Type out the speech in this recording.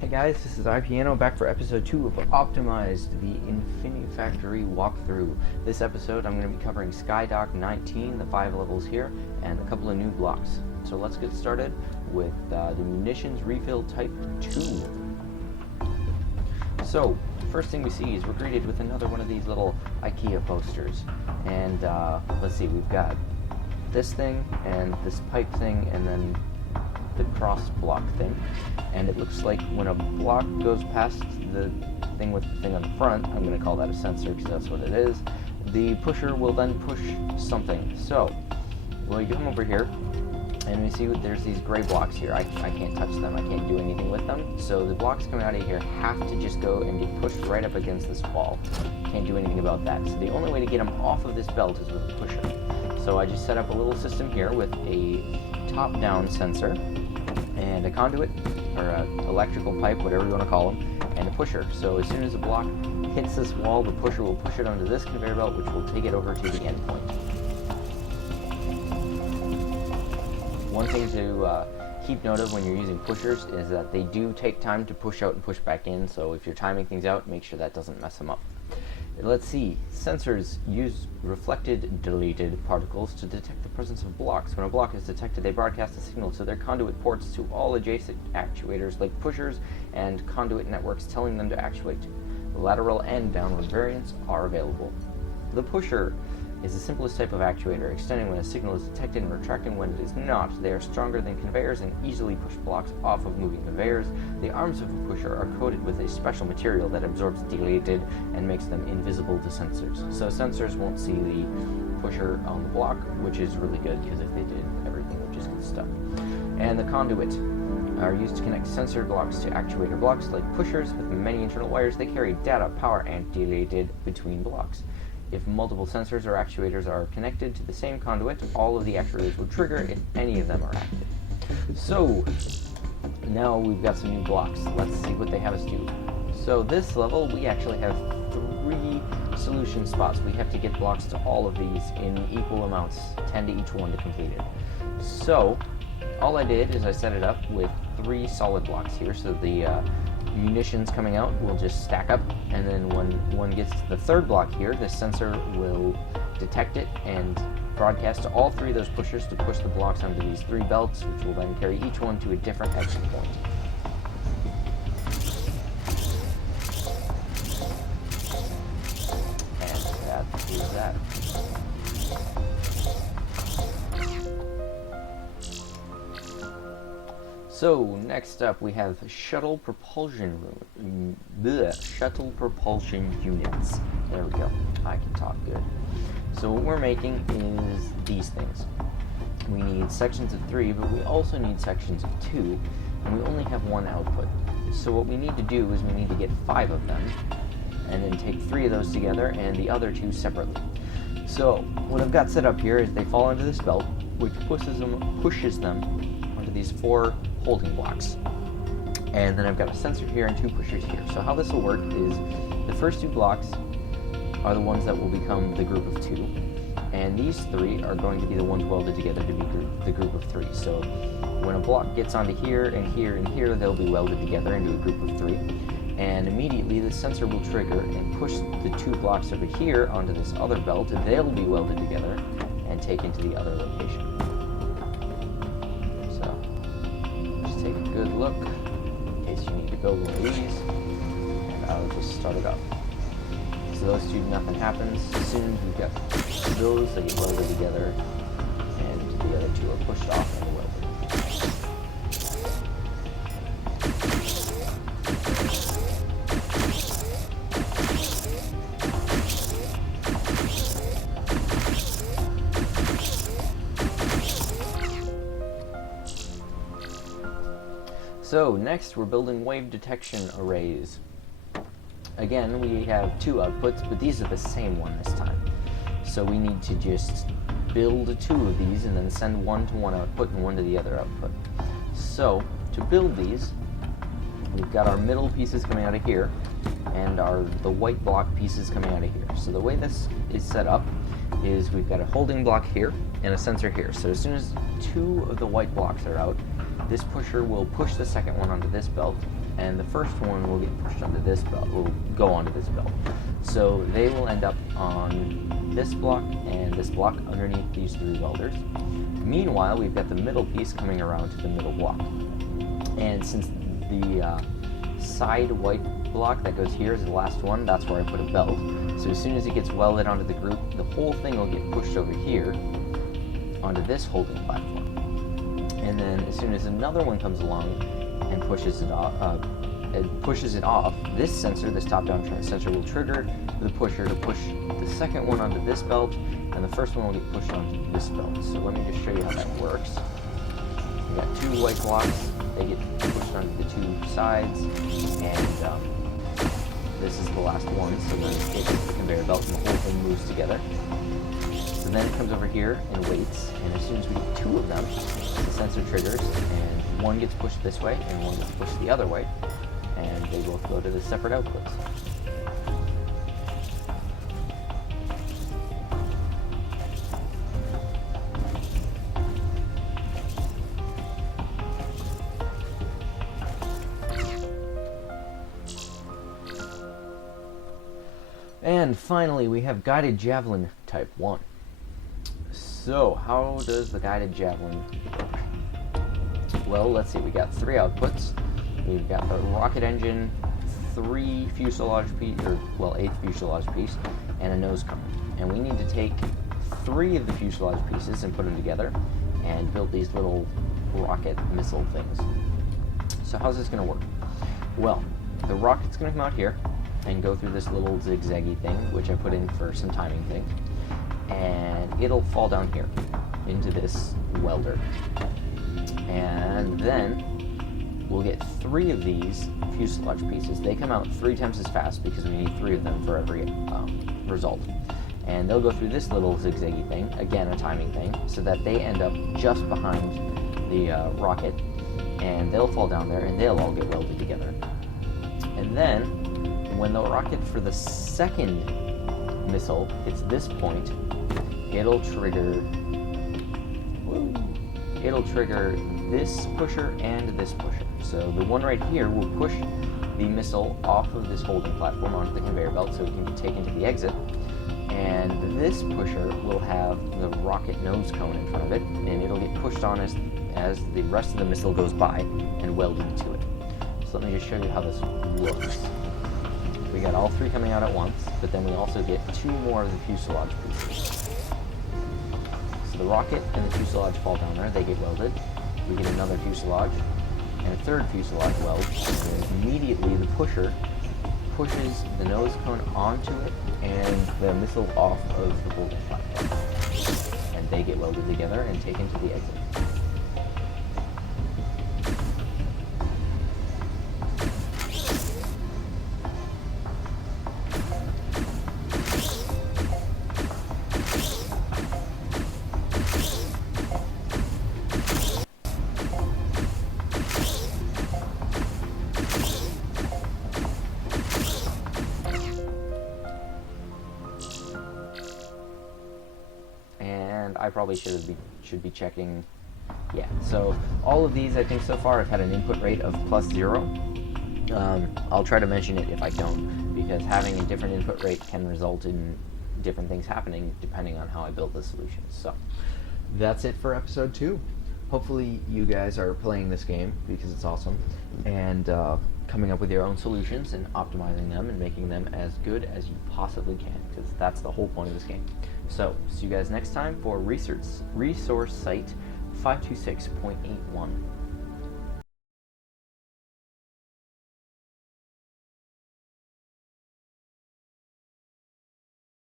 Hey guys, this is iPiano back for episode 2 of Optimized, the Infinifactory walkthrough. This episode I'm going to be covering Skydock 19, the 5 levels here, and a couple of new blocks. So let's get started with the munitions refill type 2. So, first thing we see is we're greeted with another one of these little IKEA posters. And let's see, we've got this thing, and this pipe thing, and then the cross block thing. And it looks like when a block goes past the thing with the thing on the front, I'm going to call that a sensor because that's what it is, the pusher will then push something. So, well, you come over here, and we see there's these gray blocks here. I can't touch them, I can't do anything with them. So the blocks coming out of here have to just go and be pushed right up against this wall. Can't do anything about that. So the only way to get them off of this belt is with a pusher. So I just set up a little system here with a top-down sensor, and a conduit, or an electrical pipe, whatever you want to call them, and a pusher. So as soon as the block hits this wall, the pusher will push it onto this conveyor belt, which will take it over to the end point. One thing to keep note of when you're using pushers is that they do take time to push out and push back in, so if you're timing things out, make sure that doesn't mess them up. Let's see, sensors use reflected deleted particles to detect the presence of blocks. When a block is detected, they broadcast a signal to their conduit ports to all adjacent actuators like pushers and conduit networks, telling them to actuate. Lateral and downward variants are available. The pusher is the simplest type of actuator, extending when a signal is detected and retracting when it is not. They are stronger than conveyors and easily push blocks off of moving conveyors. The arms of a pusher are coated with a special material that absorbs deleted and makes them invisible to sensors. So sensors won't see the pusher on the block, which is really good, because if they did, everything would just get stuck. And the conduit are used to connect sensor blocks to actuator blocks. Like pushers with many internal wires, they carry data, power, and deleted between blocks. If multiple sensors or actuators are connected to the same conduit, all of the actuators will trigger if any of them are active. So, now we've got some new blocks. Let's see what they have us do. So this level, we actually have 3 solution spots. We have to get blocks to all of these in equal amounts, 10 to each one to complete it. So, all I did is I set it up with 3 solid blocks here, so the munitions coming out will just stack up, and then when one gets to the 3rd block here, the sensor will detect it and broadcast to all 3 of those pushers to push the blocks onto these 3 belts, which will then carry each one to a different exit point. And that is that. So, next up we have shuttle propulsion units. There we go. I can talk good. So what we're making is these things. We need sections of 3, but we also need sections of 2, and we only have 1 output. So what we need to do is we need to get 5 of them, and then take 3 of those together and the other 2 separately. So what I've got set up here is they fall into this belt, which pushes them onto these 4 holding blocks. And then I've got a sensor here and 2 pushers here. So how this will work is the first 2 blocks are the ones that will become the group of 2, and these 3 are going to be the ones welded together to be the group of 3. So when a block gets onto here and here and here, they'll be welded together into a group of 3, and immediately the sensor will trigger and push the 2 blocks over here onto this other belt, and they'll be welded together and taken to the other location. Take a good look in case you need to build one of these, and I'll just start it up. So those 2, nothing happens. As soon as we've got those, they get welded together, and the other 2 are pushed off and welded. So next we're building wave detection arrays. Again, we have 2 outputs, but these are the same one this time. So we need to just build 2 of these and then send 1 to one output and 1 to the other output. So to build these, we've got our middle pieces coming out of here and the white block pieces coming out of here. So the way this is set up is we've got a holding block here and a sensor here. So as soon as 2 of the white blocks are out, this pusher will push the second one onto this belt, and the first one will get pushed onto this belt, will go onto this belt. So they will end up on this block and this block underneath these three welders. Meanwhile, we've got the middle piece coming around to the middle block. And since the side white block that goes here is the last one, that's where I put a belt. So as soon as it gets welded onto the group, the whole thing will get pushed over here onto this holding platform. And then as soon as another one comes along and pushes it off, this sensor, this top-down sensor, will trigger the pusher to push the second one onto this belt, and the first one will get pushed onto this belt. So let me just show you how that works. We got two white blocks, they get pushed onto the two sides, and this is the last one, so then it hits the conveyor belt and the whole thing moves together. So then it comes over here and waits, and as soon as we get two of them, the sensor triggers, and one gets pushed this way and one gets pushed the other way, and they both go to the separate outputs. And finally, we have guided javelin type 1. So, how does the guided javelin work? Well, let's see, we got three outputs. We've got the rocket engine, three fuselage piece, eighth fuselage piece, and a nose cone. And we need to take three of the fuselage pieces and put them together and build these little rocket missile things. So how's this going to work? Well, the rocket's going to come out here and go through this little zigzaggy thing, which I put in for some timing thing, and it'll fall down here into this welder. And then we'll get three of these fuselage pieces. They come out 3 times as fast because we need 3 of them for every result. And they'll go through this little zigzaggy thing, again a timing thing, so that they end up just behind the rocket, and they'll fall down there and they'll all get welded together. And then when the rocket for the second missile hits this point, it'll trigger this pusher and this pusher. So the one right here will push the missile off of this holding platform onto the conveyor belt so it can be taken to the exit. And this pusher will have the rocket nose cone in front of it, and it'll get pushed on as the rest of the missile goes by and welded to it. So let me just show you how this looks. We got all 3 coming out at once, but then we also get 2 more of the fuselage pieces. So the rocket and the fuselage fall down there, they get welded. We get another fuselage and a third fuselage weld, and then immediately the pusher pushes the nose cone onto it and the missile off of the holding platform. And they get welded together and taken to the exit. I probably should be checking. Yeah, so all of these I think so far have had an input rate of +0. I'll try to mention it if I don't, because having a different input rate can result in different things happening depending on how I build the solutions. So that's it for episode 2. Hopefully you guys are playing this game because it's awesome, and coming up with your own solutions and optimizing them and making them as good as you possibly can, because that's the whole point of this game. So, see you guys next time for Resource Site 526.81.